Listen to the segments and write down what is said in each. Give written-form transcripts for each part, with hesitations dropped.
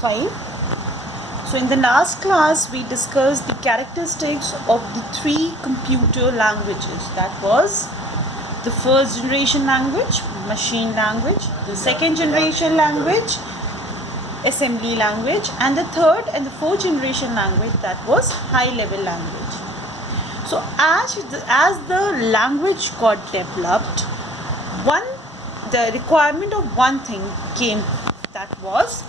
5. So in the last class we discussed the characteristics of the three computer languages. That was the first generation language, machine language, the second generation language, assembly language, and the third and the fourth generation language, that was high level language. So as the language got developed, the requirement of one thing came, that was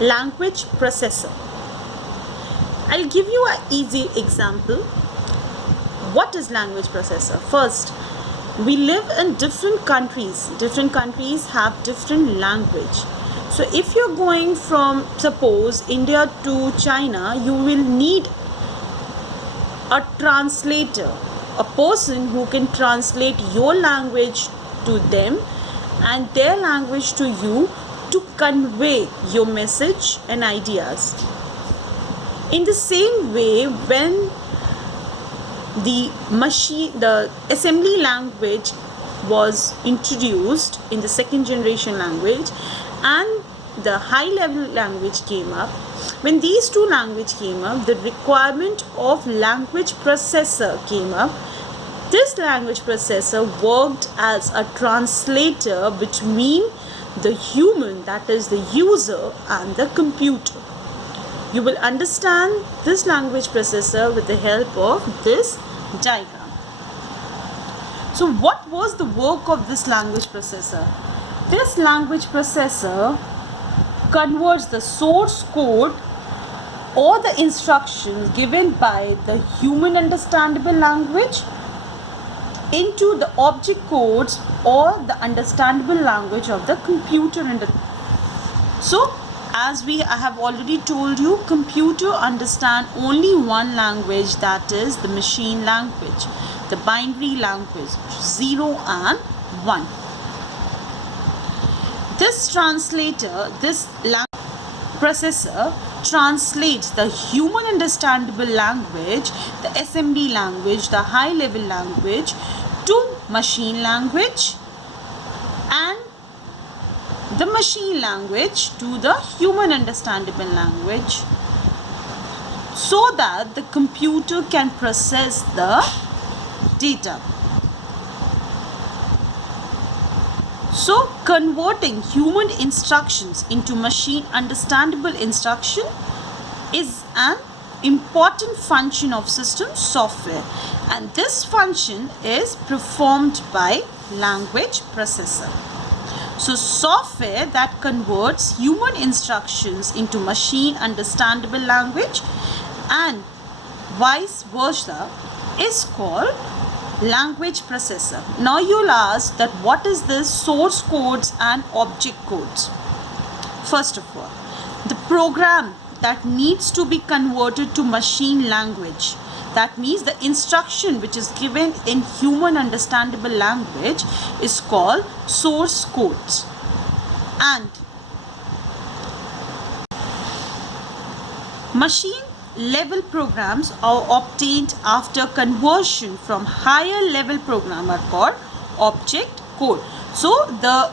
language processor. I'll give you an easy example. What is language processor? First, we live in different countries. Different countries have different language. So if you're going from, suppose, India to China, you will need a translator, a person who can translate your language to them and their language to you, to convey your message and ideas. In the same way, when the assembly language was introduced in the second generation language and the high level language came up, when these two languages came up, the requirement of language processor came up. This language processor worked as a translator between the human, that is the user, and the computer. You will understand this language processor with the help of this diagram. So what was the work of this language processor? This language processor converts the source code or the instructions given by the human understandable language into the object codes or the understandable language of the computer. So as I have already told you, computer understand only one language, that is the machine language, the binary language, 0 and 1. This translator, this language processor translates the human understandable language, the assembly language, the high level language, to machine language, and the machine language to the human understandable language, so that the computer can process the data. So converting human instructions into machine understandable instruction is an important function of system software, and this function is performed by language processor. So software that converts human instructions into machine understandable language and vice versa is called language processor. Now you'll ask that what is this source codes and object codes? First of all, the program that needs to be converted to machine language, that means the instruction which is given in human understandable language, is called source codes. And machine level programs are obtained after conversion from higher level program are called object code. So the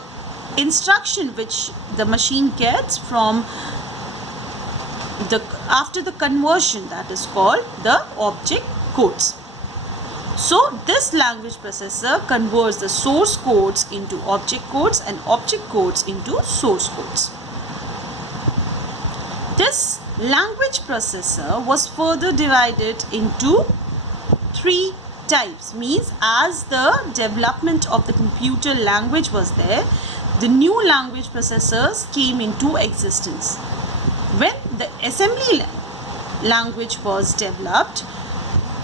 instruction which the machine gets from after the conversion, that is called the object codes. So this language processor converts the source codes into object codes and object codes into source codes. This language processor was further divided into three types. Means as the development of the computer language was there, the new language processors came into existence. When the assembly language was developed,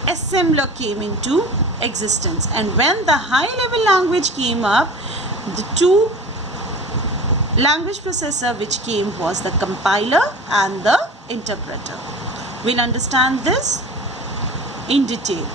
assembler came into existence, and when the high level language came up, the two language processor which came was the compiler and the interpreter. We'll understand this in detail.